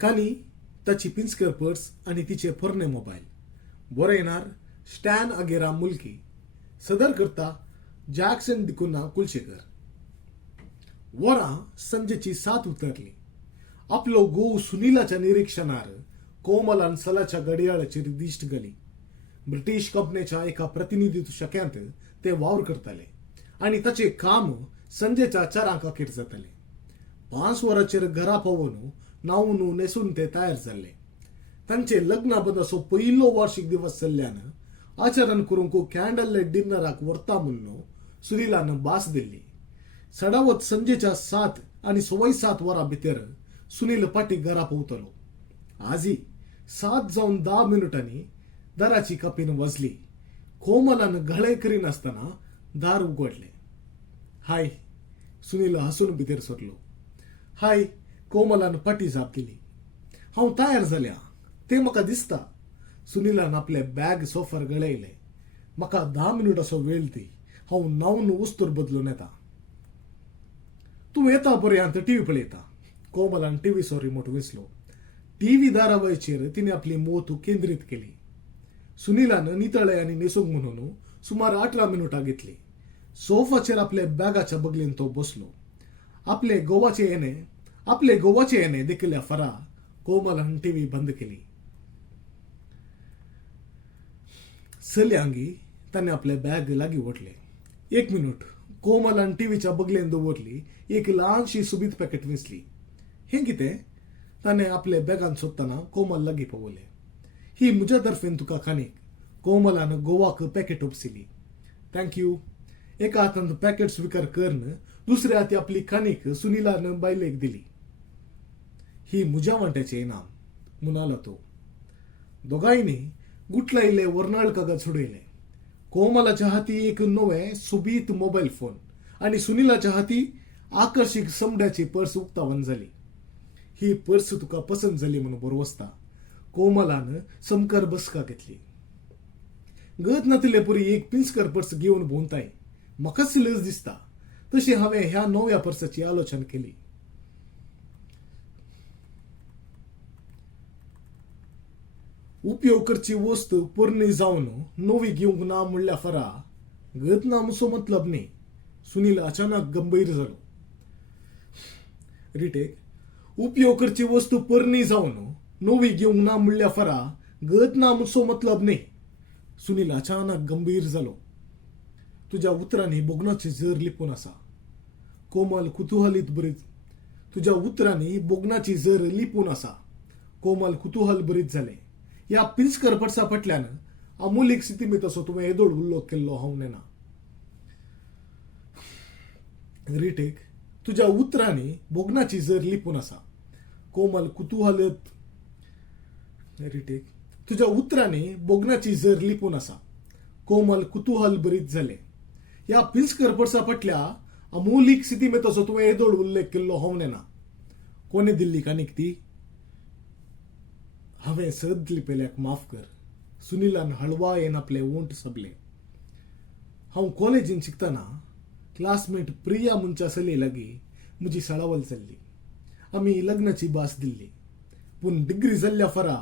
कानी ताची पिंचकर पर्स आणि तिचे पोरणे मोबाईल. बरयणार स्टॅन आगेरा मुलकी. सदर करता जॅक्सन दिकुना कुलशेकर. वरां संजेची 7 उतरली. आपलो घोव सुनीलाच्या निरीक्षणार कोमलान सलाच्या घडयाळाचेर दिश्ट घाली. ब्रिटीश कंपनीच्या एका प्रतिनिधी शक्यांत ते वावर करताले आणि ताचे काम संजेच्या 4 अखेर जाताले. 5 वरांचेर घरा पावून नावून नेसून ते तयार जाल्ले. तांचे लग्नाबद्द असो पयलो वार्षिक दिवस चल्ल्यान आचरण करूंक कॅन्डल लायट डिनराक व्हरता म्हणून सुनीलान भास दिल्ली. सडावत संजेच्या 7 आणि सवाय 7 वरां भितर सुनील पाटी घरा पावतलो. आजी 7 जावन 10 मिनिटांनी दाराची कपीन वाजली. कोमलान गळे करीनासतना दार उगडले. हाय, सुनील हसून भितर सरलो. हाय, कोमलान पाटी जाप दिली. हांव तयार जाल्या, ते म्हाका दिसता. सुनीलान आपले बॅग सोफार गळयले. म्हाका 10 मिनिट असो वेळ दी, हांव न्हावन उस्तूर बदलून येता. तूं येता पर्यंत टीव्ही पळयता. कोमलान टीव्हीचो रिमोट विसलो. टीव्ही धारावाहिचेर तिने आपली मोत केंद्रीत केली. सुनीलान नितळे आणि नेसूंक म्हणून सुमार 18 मिनिटां घेतली. सोफाचेर आपल्या बॅगाच्या बगलेन तो बसलो. आपले गोवाचे येणे देखील फरा कोमलान टीव्ही बंद केली. सल्यांगी ताने आपले बॅग लागी ओढले. 1 मिनिट. कोमलान टीव्हीच्या बगलेन दवरली. एक ल्हानशी सुबीत पॅकेट विसली. हें कितें? ताणे आपले बॅगान सोदतना कोमल लागी पावले. ही म्हज्या तर्फेन तुका खानीक. कोमलान गोवाक पॅकेट उपसिली. थँक्यू. एका हातांत पॅकेट स्वीकार करन दुसऱ्या हाती आपली खानीक सुनीलान बायलेक दिली. ही म्हज्या वांट्याचे इनाम म्हणालो तो. दोगांयनी गुटलायले वर्नाळ कागद सोडयले. कोमलाच्या हाती एक नवे सुबीत मोबाईल फोन आणि सुनीलाच्या हाती आकर्षक समड्याची पर्स उक्तावन झाली. ही पर्स तुका पसंत झाली म्हणून बरोवस्ता. कोमलान समकार बसका घेतली. गत नातिले पुरी एक पिंचकर पर्स घेवन भोंवताय. म्हाकाच लज दिसता. तशी हांवें ह्या नव्या पर्साची आलोचना केली. उपयोग करची वस्त पोरणी जावन नवी घेवंक ना म्हणल्या फरा गत ना मुसो मतलब न्ही. सुनील अचानक गंभीर जालो. रिटेक. उपयोग करची वस्तू पोरणी जावन नवी घेवंक ना म्हणल्या फरा गत ना मुसो मतलब न्ही. सुनील अचानक गंभीर जालो. तुझ्या उतरांनी बोगनाची जर लिपून आसा. कोमल कुतूहलीत बरीच. तुझ्या उतरांनी बोगनाची जर लिपून आसा. कोमल कुतूहल बरीच जाले. या पिंचकर पर्सा फाटल्यान अमूलिक स्थितीमीत असो तुवें येदोळ उल्लोक केल्लो हांव नेना. रिटेक. तुझ्या उतरांनी बोगनाची जर लिपून आसा. कोमल कुतूहलत. रिटेक. तुझ्या उतरांनी बोगनाची जर लिपून आसा. कोमल कुतूहल बरीच जाले. या पिंचकर पर्सा फाटल्या अमूलिक स्थितीमीत असो तुवें येदोळ उल्लेख केल्लो हांव नेना. कोणे दिल्ली कानीक ती? हांवें सद लिपयल्याक माफ कर. सुनीलान हळवायेन आपले ओंठ सबले. हांव कॉलेजीन शिकतना क्लासमेट प्रिया म्हणच्या चले लागीं म्हजी सळावल चल्ली. आमी लग्नाची भास दिल्ली. पूण डिग्री जाल्ल्या फरा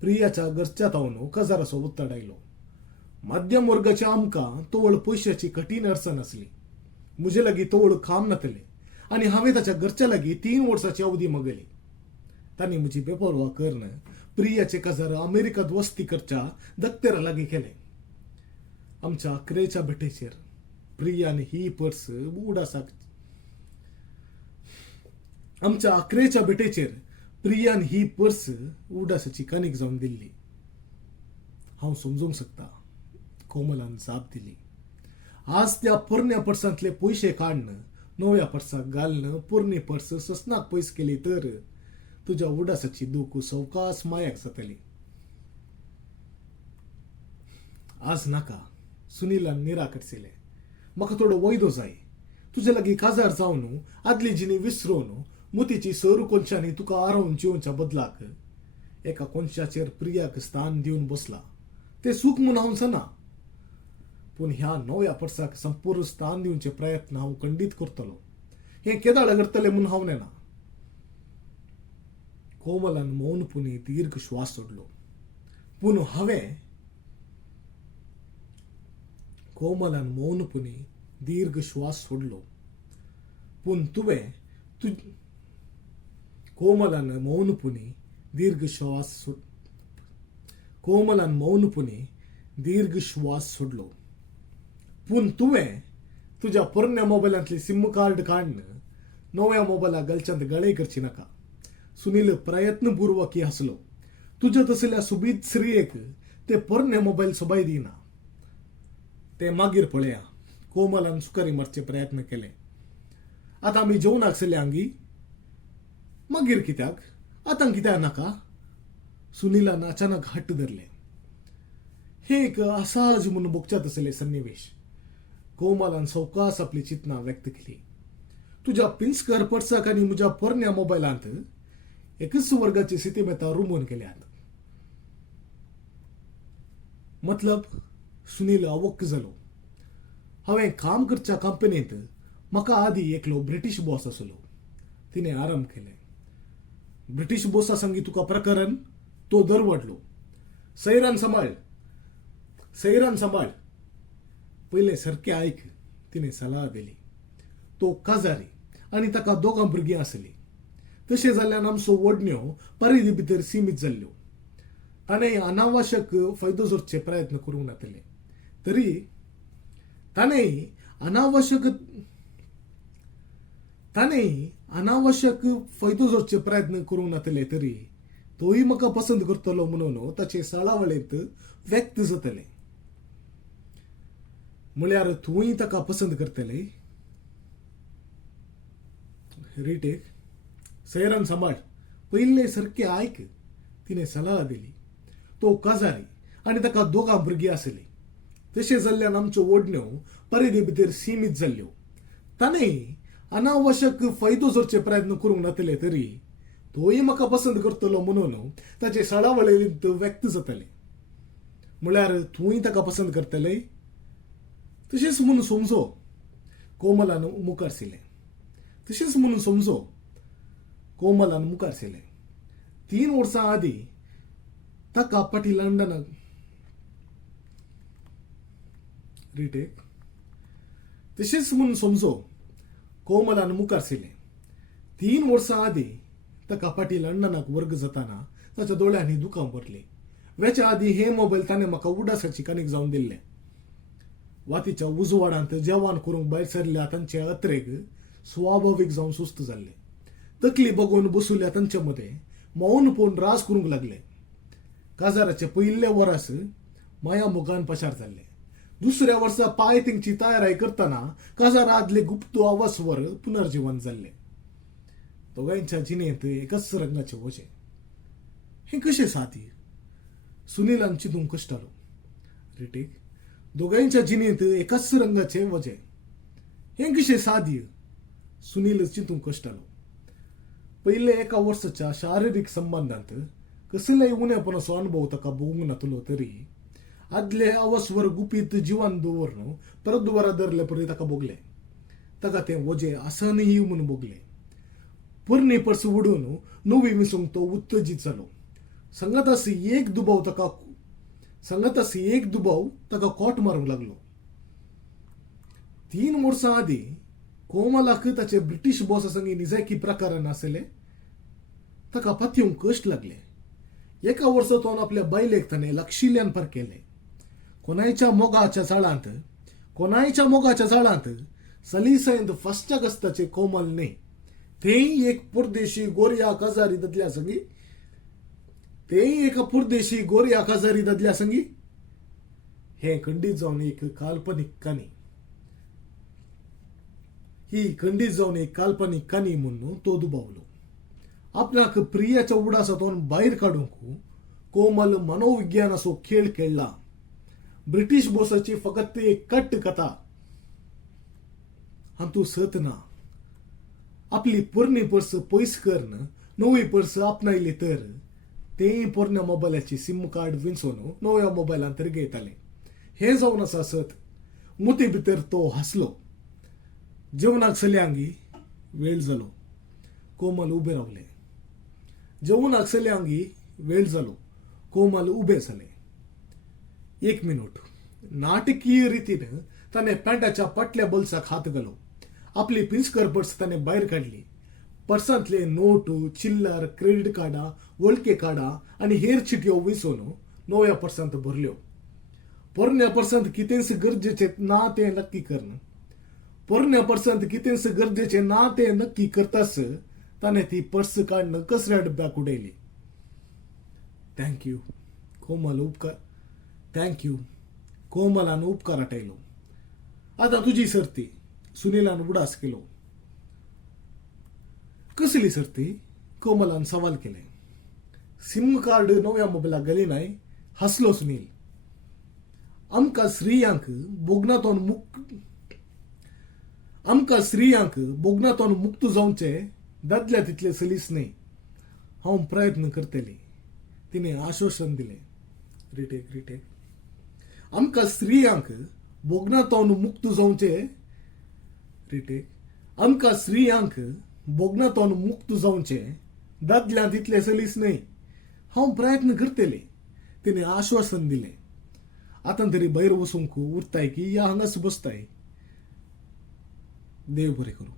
प्रियाच्या घरच्या तावन काजाराचो उत्तड आयलो. मध्यम वर्गाच्या आमकां तोवळ पयशाची कठीण अडचण आसली. म्हजे लागीं तोवळ काम नातले आनी हांवें ताच्या घरच्या लागीं 3 वर्सांची अवधी मागली. तांणी म्हजी बेपरवा करन प्रियाचे काजार अमेरिकात वस्ती करच्या दत्तेरा लागीं केले. आमच्या अकरेच्या भेटेचेर प्रियान ही पर्स उडासाक आमच्या 11च्या भेटेचेर प्रियान ही पर्स उडासाची कानीक जावन दिल्ली. हांव समजूंक शकता. कोमलान जाप दिली. आज त्या पोरण्या पर्सांतले पयशे काडन नव्या पर्साक घालन पोरणी पर्स ससनाक पयस केली तर तुझ्या उडासाची दूख सवकास मायाक जातली. आज नाका. सुनीलान निराकरसिले. म्हाका थोडो वैदो जाय. तुजे लागीं काजार जावन आदली जिणी विसरून मोतीची सर कोनशांनी तुका आरोवन जिवच्या बदलाक एका कोनशाचेर प्रियाक स्थान दिवन बसला. ते सूख म्हूण हांव जाणा. पूण ह्या नव्या पर्साक संपूर्ण स्थान दिवचे प्रयत्न हांव खंडीत करतलो. हें केदाळ करतले म्हूण हांव नेना. कोमलान मौनपणे दीर्घ श्वास सोडलो. पूण हांवें कोमलान मौनपणे दीर्घ श्वास सोडलो. पूण तुवें कोमलान मौनपणे दीर्घ श्वास कोमलान मौनपणे दीर्घ श्वास सोडलो. पूण तुवें तुज्या पोरण्या मोबायलांतली सिम कार्ड काडून नव्या मोबायलाक गलच्यांत गळे करची नाका. सुनील प्रयत्नपूर्वक हसलो. तुज्या तसल्या सुबीत स्त्रियेक ते पोरणे मोबायल सोबाय दिना. ते मागीर पळया. कोमलान सुकारी मारचे प्रयत्न केले. आतां आमी जेवणाक सल्ल्यांगी. मागीर कित्याक? आतां कित्याक नाका? सुनीलान अचानक हट्ट धरले. हे एक असाज म्हणून बोगच्यात असले सन्निवेश. कोमलान सवकास आपली चिंतना व्यक्त केली. तुज्या पिंस्कर पर्साक आनी म्हज्या पोरण्या मोबायलांत एकच वर्गाची स्थितीमेता रुमून केल्यात. मतलब सुनील अवक्क जालो. हांवें काम करच्या कंपनींत म्हाका आदी एकलो ब्रिटीश बॉस आसलो. तिने आराम केले. ब्रिटीश बॉसा संगी तुका प्रकरण तो दरवडलो. सैरान सांबाळ. पहिले सारकें आयक. तिने सलाह दिली. तो काजारी आनी ताका दोगां भुरगीं आसलीं. तशें जाल्ल्यान आमचो ओडण्यो परिधी भितर सीमीत जाल्ल्यो. ताणें अनावश्यक फायदो जोडचे प्रयत्न करूंक नातले. ताणें अनावश्यक फायदो जोडचे प्रयत्न करूंक नातले तरी तोय म्हाका पसंत करतलो म्हणून ताचे सळावळेंत व्यक्त जातले. म्हळ्यार तूंय ताका पसंत करतले. रिटेक. सैरान सांबाळ. पयले सारकें आयक. तिने सलाह दिली. तो काजारी आनी ताका दोगां भुरगीं आसलीं. तशें जाल्ल्यान आमच्यो ओडण्यो परिधी भितर सीमीत जाल्ल्यो. ताणें अनावश्यक फायदो जोडचे प्रयत्न करूंक नातले तरी तोय म्हाका पसंत करतलो म्हणून ताचे सळावळेंत व्यक्त जातले. म्हळ्यार तूंय ताका पसंत करतले. तशेंच म्हणून समजो. कोमलान मुखार सरलें. 3 वर्सां आदीं ताका पाटी लंडनाक रिटेक. तशेंच म्हणून समजो. कोमलान मुखार सरलें. 3 वर्सां आदीं ताका पाटी लंडनाक वर्ग जाताना ताच्या दोळ्यांनी दुकां भरली. वेच्या आदीं हे मोबायल ताणें म्हाका उडासाची कणीक जावन दिल्ले. वातीच्या उजवाडांत जेवण करूंक भायर सरल्या तांचे अत्रेक स्वाभावीक जावन सुस्त जाल्ले. तकली बगून बसुल्या तांचे मदें मौन पोवन रास करूंक लागले. काजाराचे पयले वरस माया मोगान पसार जाल्ले. दुसऱ्या वर्सा पाय तिंगची तयारी करतना काजार आदले गुप्त आवासवर पुनर्जीवन जाल्ले. दोगांयच्या जिणेंत एकाच रंगाचे वजे. हे कशें साध्य? सुनीलान चिंतूंक कश्टालो. रिटेक. दोगांयच्या जिणेंत एकाच रंगाचे वजे. हे कशें साध्य? सुनील चिंतूंक कश्टालो. पयले एका वर्साच्या शारिरीक संबंधांत कसलेय उणेपणाचो अनुभव ताका भोगूंक नातलो तरी आदले आवासवर गुपीत जिवन दवरून परत वरा धरले परी ताका भोगले. ताका तें वजे आसनही म्हूण भोगले. पोरणी पर्स उडून नवी विसूंक तो उत्तेजीत जालो. संगतास एक दुबाव ताका कोट मारूंक लागलो. 3 वर्सां आदीं कोमलाक ताचे ब्रिटीश बॉसा संगी निजायकी प्रकारान आसले. ताका पातयेवंक कश्ट लागले. एका वर्सांतून आपल्या बायलेक ताणें लक्षिल्ल्यान परकेले. कोणायच्या मोगाच्या जाळांत सलीसयंत फसच्या गस्ताचे कोमल न्ही. तेय एक परदेशी गोरया काजारी ददल्या संगी हे खंडीत जावन एक काल्पनीक काणी. ही खंडीत जावन एक काल्पनीक काणी म्हणून तो दुबावलो. आपणाक प्रियाच्या उडासातून भायर काडूंक कोमल मनोविज्ञानाचो खेळ खेळला. ब्रिटीश बॉसाची फकत एक कट्ट कथा. हातूं सत ना. आपली पोरणी पर्स पयस करन नवी पर्स आपणायली तर तेय पोरण्या मोबायलाची सिम कार्ड विंचून नव्या मोबायलांत घेताले. हे जावन आसा सत. मुती भितर तो हसलो. जेवणाक सल्ल्यांगी वेळ जालो. कोमल उबे रावले. जेवून आगसले अंगी वेळ जालो. कोमल उभे झाले. 1 मिनिट. नाटकीय रीतीनं त्याने पॅन्टाच्या पटल्या बलचाक हात घालो. आपली पिंचकर पर्स त्याने बाहेर काढली. पर्सांतले नोटू, चिल्लर, क्रेडिट कार्डा, वळखे कार्डा आणि हेर चिटयो विसोन नव्या पर्सांत भरल्यो. पोरण्या पर्सांत कितेंच गरजेचे ना ते नक्की करणं. पोरण्या पर्सांत कितेंच गरजेचे ना ते नक्की करतास त्याने ती पर्स काढणं कसऱ्या डब्याक उडयली. थँक्यू कोमल उपकार. थँक्यू कोमलानं उपकार आटयलो. आता तुझी सर्ती. सुनीलानं उडास केलो. कसली सर्ती? कोमलान सवाल केले. सिम कार्ड नव्या मोबायलाक घाली नाही. हसलो सुनील. आमकां स्त्रियांक बोगनातून मुक्त जावचे दादल्या तितले सलीस नाही. हांव प्रयत्न करतले. तिने आश्वासन दिले. रिटेक. आमकां स्त्रियांक बोगनातून मुक्त जावचे. रिटेक. आमकां स्त्रियांक बोगनातून मुक्त जावचे दादल्या तितले सलीस नाही. हांव प्रयत्न करतले. तिने आश्वासन दिले. आतां तरी भायर वचूंक उरताय की या हांगाच बसताय? देव बरें करूं.